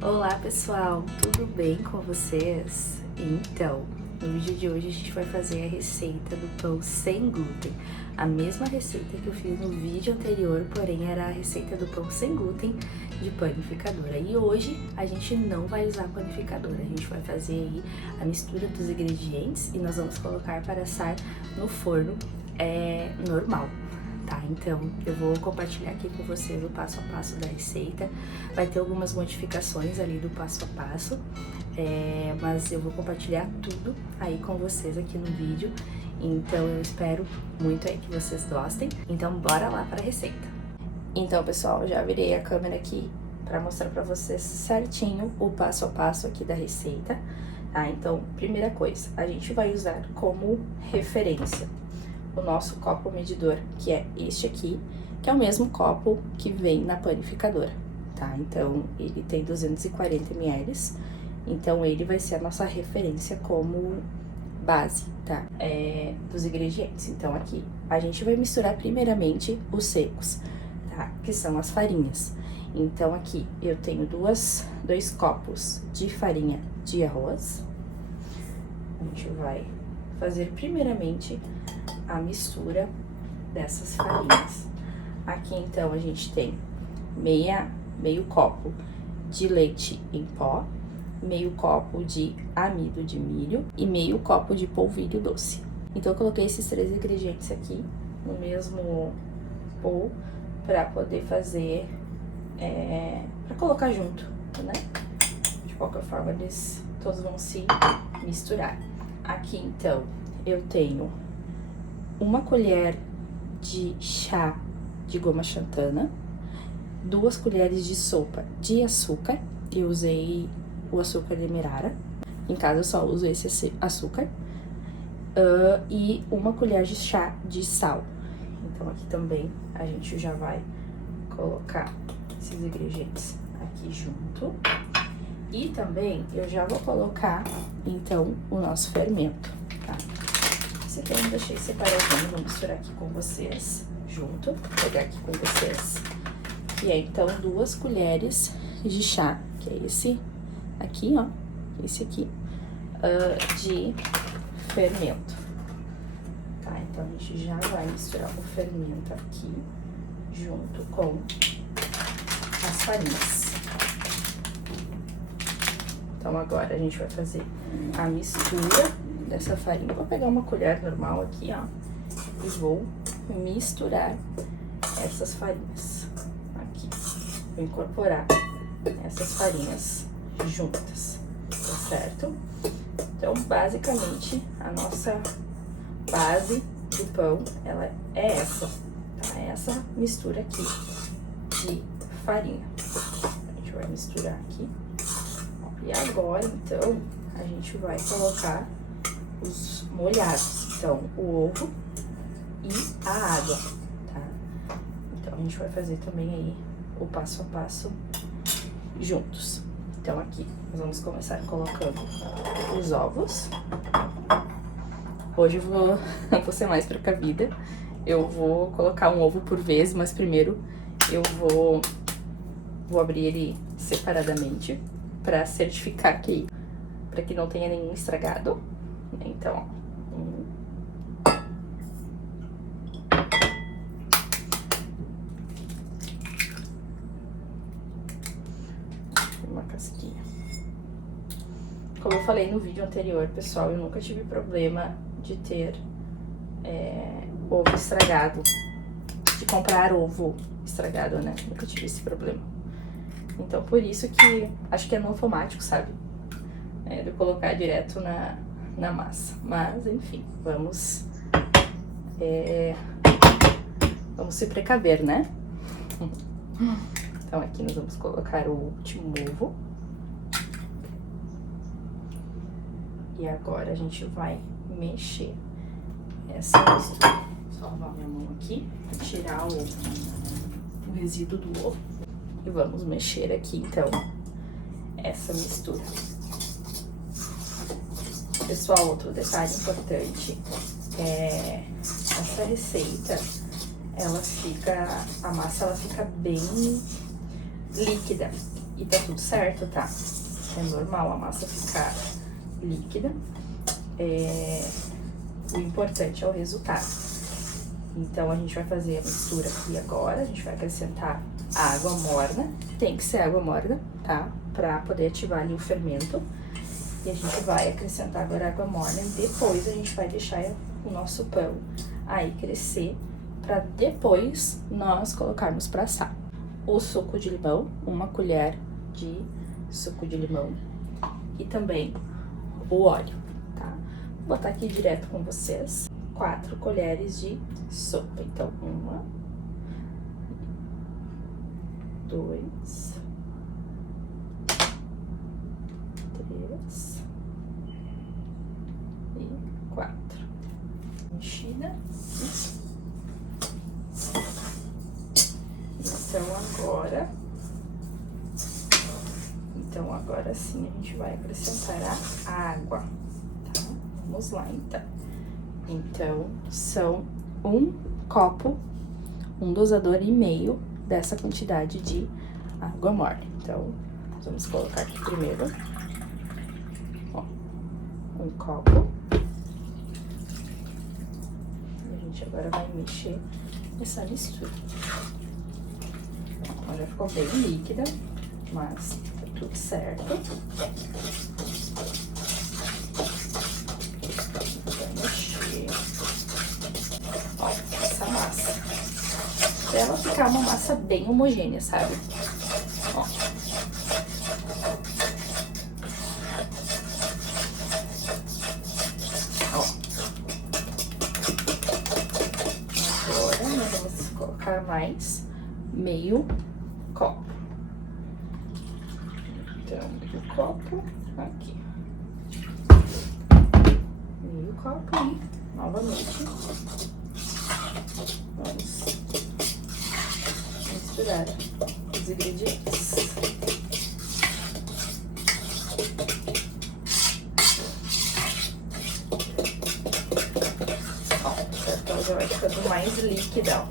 Olá pessoal, tudo bem com vocês? Então, no vídeo de hoje a gente vai fazer a receita do pão sem glúten. A mesma receita que eu fiz no vídeo anterior, porém era a receita do pão sem glúten de panificadora. E hoje a gente não vai usar panificadora, a gente vai fazer aí a mistura dos ingredientes e nós vamos colocar para assar no forno normal. Tá, então eu vou compartilhar aqui com vocês o passo a passo da receita. Vai ter algumas modificações ali do passo a passo, mas eu vou compartilhar tudo aí com vocês aqui no vídeo. Então eu espero muito aí que vocês gostem. Então bora lá para a receita. Então pessoal, já virei a câmera aqui para mostrar para vocês certinho o passo a passo aqui da receita. Tá, então primeira coisa, a gente vai usar como referência o nosso copo medidor, que é este aqui, que é o mesmo copo que vem na panificadora, tá? Então, ele tem 240 ml, então ele vai ser a nossa referência como base, tá? Dos ingredientes. Então, aqui, a gente vai misturar primeiramente os secos, tá? Que são as farinhas. Então, aqui, eu tenho dois copos de farinha de arroz. A gente vai fazer primeiramente a mistura dessas farinhas. Aqui então a gente tem meio copo de leite em pó, meio copo de amido de milho e meio copo de polvilho doce. Então eu coloquei esses três ingredientes aqui no mesmo bowl para poder fazer, para colocar junto, né? De qualquer forma eles todos vão se misturar. Aqui então eu tenho uma colher de chá de goma xantana, 2 colheres de sopa de açúcar, eu usei o açúcar demerara, em casa eu só uso esse açúcar, e 1 colher de chá de sal. Então aqui também a gente já vai colocar esses ingredientes aqui junto. E também eu já vou colocar então o nosso fermento, tá? Esse aqui eu não deixei separadinho, vou misturar aqui com vocês, junto, vou pegar aqui com vocês. E é então 2 colheres de chá, que é esse aqui, ó, esse aqui, de fermento. Tá, então a gente já vai misturar o fermento aqui, junto com as farinhas. Então agora a gente vai fazer a mistura dessa farinha. Vou pegar uma colher normal aqui, ó, e vou misturar essas farinhas aqui. Vou incorporar essas farinhas juntas, tá certo? Então, basicamente, a nossa base do pão, ela é essa, tá? Essa mistura aqui de farinha. A gente vai misturar aqui. E agora, então, a gente vai colocar os molhados, então, o ovo e a água, tá? Então, a gente vai fazer também aí o passo a passo juntos. Então, aqui, nós vamos começar colocando os ovos. Hoje eu vou ser mais precavida, eu vou colocar um ovo por vez, mas primeiro eu vou abrir ele separadamente para certificar para que não tenha nenhum estragado. Então, ó, uma casquinha. Como eu falei no vídeo anterior, pessoal, eu nunca tive problema de ter ovo estragado, de comprar ovo estragado, né? Nunca tive esse problema. Então, por isso que acho que é no automático, sabe? De colocar direto na massa. Mas, enfim, vamos se precaver, né? Então, aqui nós vamos colocar o último ovo. E agora a gente vai mexer essa mistura. Só lavar minha mão aqui, tirar o resíduo do ovo. E vamos mexer aqui, então, essa mistura. Pessoal, outro detalhe importante essa receita, a massa ela fica bem líquida. E tá tudo certo, tá? É normal a massa ficar líquida. O importante é o resultado. Então, a gente vai fazer a mistura aqui agora. A gente vai acrescentar a água morna. Tem que ser água morna, tá? Pra poder ativar ali o fermento. E a gente vai acrescentar agora a água morna. E depois a gente vai deixar o nosso pão aí crescer, pra depois nós colocarmos pra assar. O suco de limão, 1 colher de suco de limão. E também o óleo, tá? Vou botar aqui direto com vocês. 4 colheres de sopa. Então, 1, 2, 3 e 4. Mexida. Então agora sim a gente vai acrescentar a água, tá? Vamos lá, então. Então, são 1 copo, 1 dosador e meio dessa quantidade de água morna. Então, nós vamos colocar aqui primeiro, ó, 1 copo. E a gente agora vai mexer essa mistura. Ó, já ficou bem líquida, mas tá tudo certo. Ó, essa massa. Pra ela ficar uma massa bem homogênea, sabe? Ó. Ó. Agora nós vamos colocar mais meio copo. Então, meio copo aqui. Meio copo e novamente vamos misturar os ingredientes. Ó, certo? Ela já vai ficando mais líquida, ó.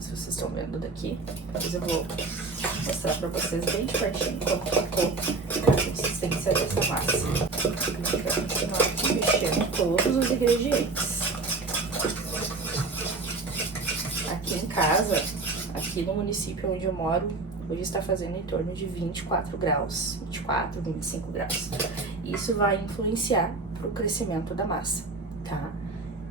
Se vocês estão vendo daqui, depois eu vou mostrar pra vocês bem de pertinho como ficou a consistência dessa massa. A gente vai continuar aqui mexendo todos os ingredientes. Aqui em casa, aqui no município onde eu moro, hoje está fazendo em torno de 24 graus, 24, 25 graus. Isso vai influenciar pro crescimento da massa, tá?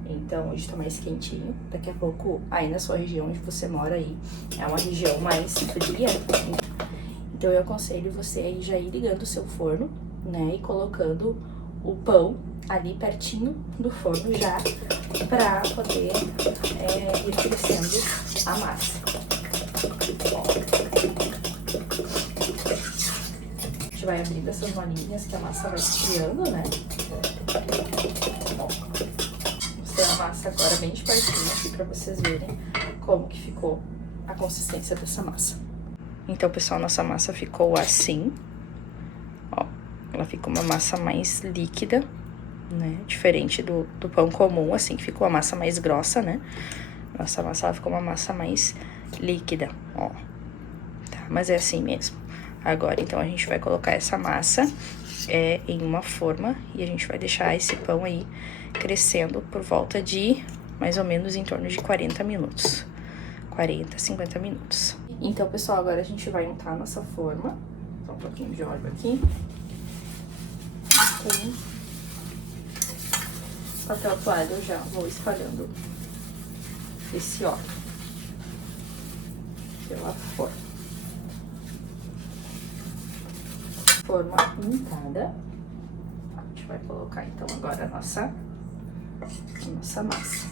Então, hoje tá mais quentinho. Daqui a pouco, aí na sua região onde você mora aí, é uma região mais fria. Então, eu aconselho você aí já ir ligando o seu forno, né? E colocando o pão ali pertinho do forno já, pra poder ir crescendo a massa. Ó. A gente vai abrindo essas bolinhas que a massa vai esfriando, né? Ó. A massa agora bem de pertinho aqui pra vocês verem como que ficou a consistência dessa massa. Então, pessoal, nossa massa ficou assim, ó, ela ficou uma massa mais líquida, né, diferente do pão comum, assim, que ficou a massa mais grossa, né, nossa massa, ela ficou uma massa mais líquida, ó, tá, mas é assim mesmo. Agora, então, a gente vai colocar essa massa em uma forma e a gente vai deixar esse pão aí crescendo por volta de mais ou menos em torno de 40 minutos. 40, 50 minutos. Então, pessoal, agora a gente vai untar a nossa forma. Só um pouquinho de óleo aqui. Com papel toalha eu já vou espalhando esse óleo pela forma. Forma untada. A gente vai colocar, então, agora a nossa massa.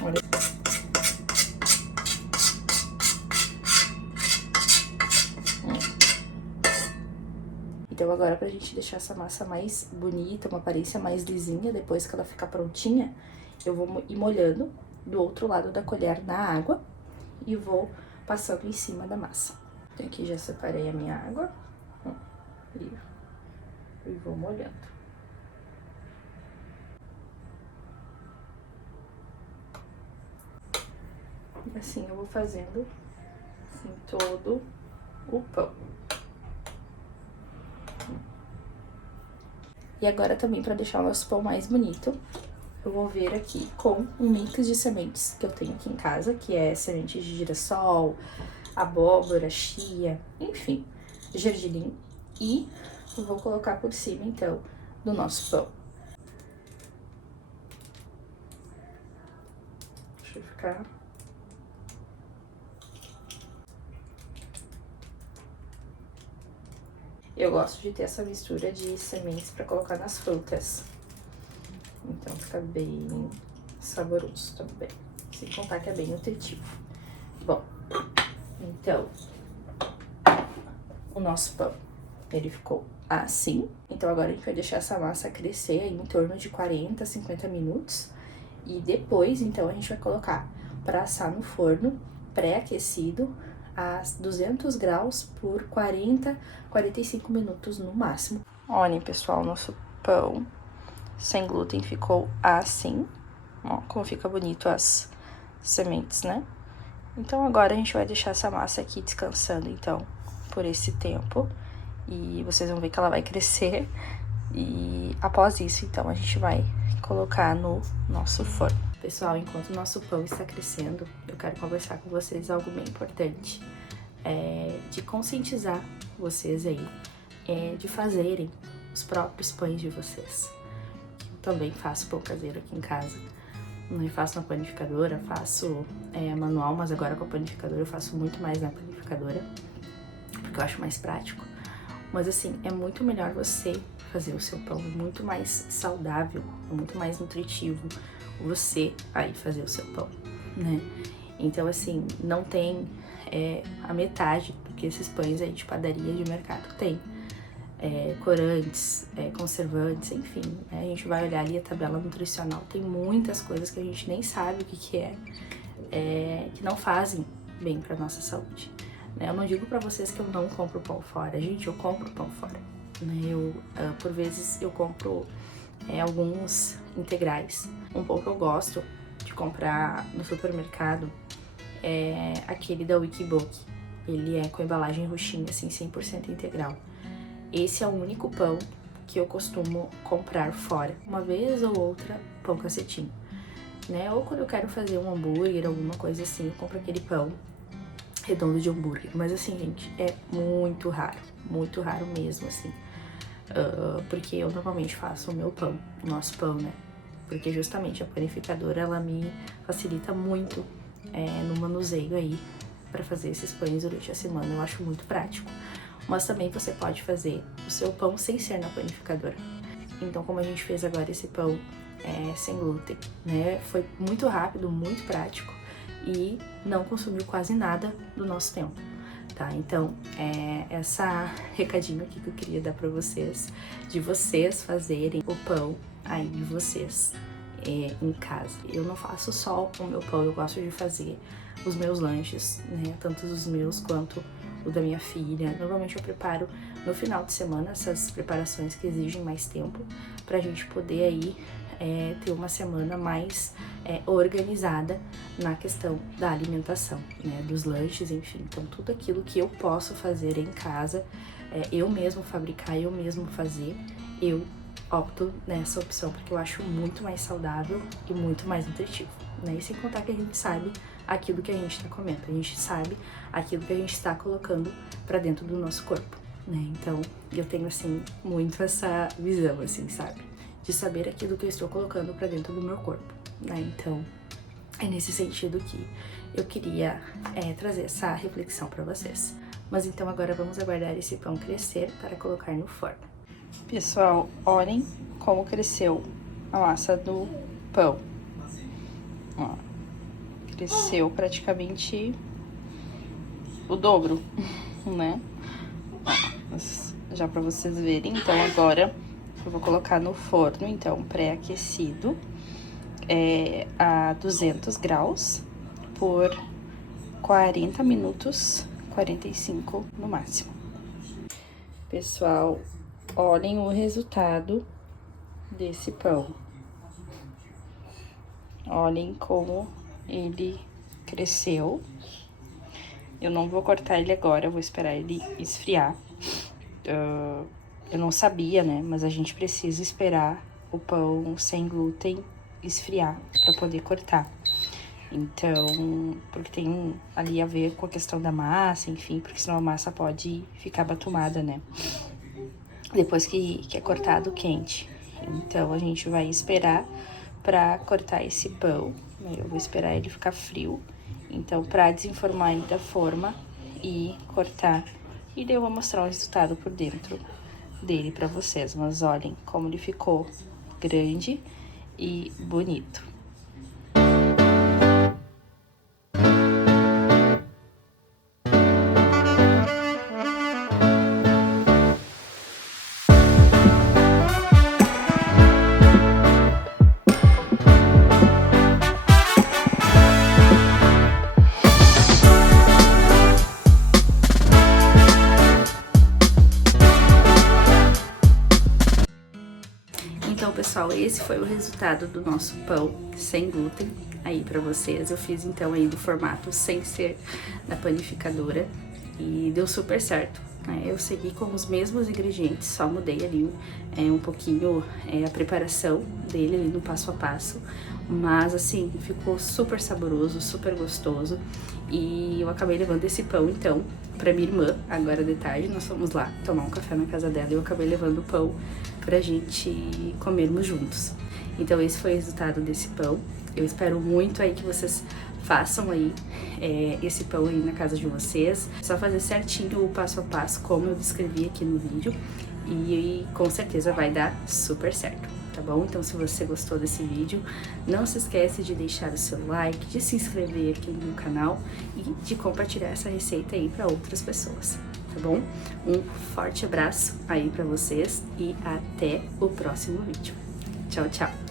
Olha. Então, agora, pra gente deixar essa massa mais bonita, uma aparência mais lisinha, depois que ela ficar prontinha, eu vou ir molhando do outro lado da colher na água e vou passando em cima da massa. Então, aqui já separei a minha água e vou molhando. E assim eu vou fazendo assim todo o pão. E agora também, para deixar o nosso pão mais bonito, eu vou ver aqui com um mix de sementes que eu tenho aqui em casa, que é semente de girassol, abóbora, chia, enfim, gergelim. E vou colocar por cima, então, do nosso pão. Deixa eu ficar... Eu gosto de ter essa mistura de sementes para colocar nas frutas. Então fica bem saboroso também. Sem contar que é bem nutritivo. Bom, então, o nosso pão, ele ficou assim. Então agora a gente vai deixar essa massa crescer aí em torno de 40, 50 minutos. E depois, então, a gente vai colocar para assar no forno pré-aquecido a 200 graus por 40, 45 minutos no máximo. Olhem, pessoal, nosso pão sem glúten ficou assim. Ó, como fica bonito as sementes, né? Então, agora a gente vai deixar essa massa aqui descansando, então, por esse tempo. E vocês vão ver que ela vai crescer. E após isso, então, a gente vai colocar no nosso forno. Pessoal, enquanto o nosso pão está crescendo, eu quero conversar com vocês algo bem importante. De conscientizar vocês aí, de fazerem os próprios pães de vocês. Eu também faço pão caseiro aqui em casa. Não faço na panificadora, faço manual, mas agora com a panificadora eu faço muito mais na panificadora, porque eu acho mais prático. Mas assim, é muito melhor você fazer o seu pão, é muito mais saudável, é muito mais nutritivo você aí fazer o seu pão, né? Então assim, não tem a metade do que esses pães aí de padaria de mercado tem. Corantes, conservantes, enfim, né? A gente vai olhar ali a tabela nutricional, tem muitas coisas que a gente nem sabe o que que não fazem bem para nossa saúde. Eu não digo para vocês que eu não compro pão fora, gente, eu compro pão fora, né? Por vezes eu compro alguns integrais. Um pão que eu gosto de comprar no supermercado é aquele da Wikibook. Ele é com embalagem roxinha, assim, 100% integral. Esse é o único pão que eu costumo comprar fora. Uma vez ou outra, pão cacetinho, né? Ou quando eu quero fazer um hambúrguer, alguma coisa assim, eu compro aquele pão redondo de hambúrguer. Mas assim, gente, é muito raro mesmo, assim. Porque eu normalmente faço o meu pão, o nosso pão, né? Porque justamente a panificadora, ela me facilita muito no manuseio aí para fazer esses pães durante a semana. Eu acho muito prático. Mas também você pode fazer o seu pão sem ser na panificadora. Então, como a gente fez agora esse pão sem glúten, né? Foi muito rápido, muito prático e não consumiu quase nada do nosso tempo, tá? Então, essa recadinho aqui que eu queria dar pra vocês, de vocês fazerem o pão aí de vocês em casa. Eu não faço só o meu pão, eu gosto de fazer os meus lanches, né? Tanto os meus quanto o da minha filha. Normalmente eu preparo no final de semana essas preparações que exigem mais tempo pra gente poder aí ter uma semana mais organizada na questão da alimentação, né, dos lanches, enfim. Então, tudo aquilo que eu posso fazer em casa, eu mesmo fabricar, eu mesmo fazer, eu opto nessa opção, porque eu acho muito mais saudável e muito mais nutritivo, né? E sem contar que a gente sabe aquilo que a gente está comendo, a gente sabe aquilo que a gente está colocando para dentro do nosso corpo, né? Então, eu tenho, assim, muito essa visão, assim, sabe? De saber aquilo que eu estou colocando para dentro do meu corpo, né? Então, é nesse sentido que eu queria trazer essa reflexão para vocês. Mas então agora vamos aguardar esse pão crescer para colocar no forno. Pessoal, olhem como cresceu a massa do pão. Ó, cresceu praticamente o dobro, né? Ó, já para vocês verem. Então agora eu vou colocar no forno, então, pré-aquecido, a 200 graus por 40 minutos, 45 no máximo. Pessoal, olhem o resultado desse pão. Olhem como ele cresceu. Eu não vou cortar ele agora, eu vou esperar ele esfriar. Eu não sabia, né? Mas a gente precisa esperar o pão sem glúten esfriar para poder cortar. Então, porque tem ali a ver com a questão da massa, enfim, porque senão a massa pode ficar batumada, né? Depois que é cortado quente. Então, a gente vai esperar para cortar esse pão, né? Eu vou esperar ele ficar frio. Então, para desenformar ele da forma e cortar. E daí eu vou mostrar o resultado por dentro dele para vocês. Mas olhem como ele ficou grande e bonito. Então, pessoal, esse foi o resultado do nosso pão sem glúten aí pra vocês. Eu fiz, então, aí do formato sem ser da panificadora e deu super certo, né? Eu segui com os mesmos ingredientes, só mudei ali um pouquinho a preparação dele ali no passo a passo. Mas, assim, ficou super saboroso, super gostoso. E eu acabei levando esse pão, então, pra minha irmã, agora de tarde. Nós fomos lá tomar um café na casa dela e eu acabei levando o pão pra gente comermos juntos. Então, esse foi o resultado desse pão. Eu espero muito aí que vocês façam aí esse pão aí na casa de vocês. É só fazer certinho o passo a passo, como eu descrevi aqui no vídeo. E com certeza vai dar super certo, tá bom? Então, se você gostou desse vídeo, não se esquece de deixar o seu like, de se inscrever aqui no meu canal e de compartilhar essa receita aí para outras pessoas, tá bom? Um forte abraço aí para vocês e até o próximo vídeo. Tchau, tchau!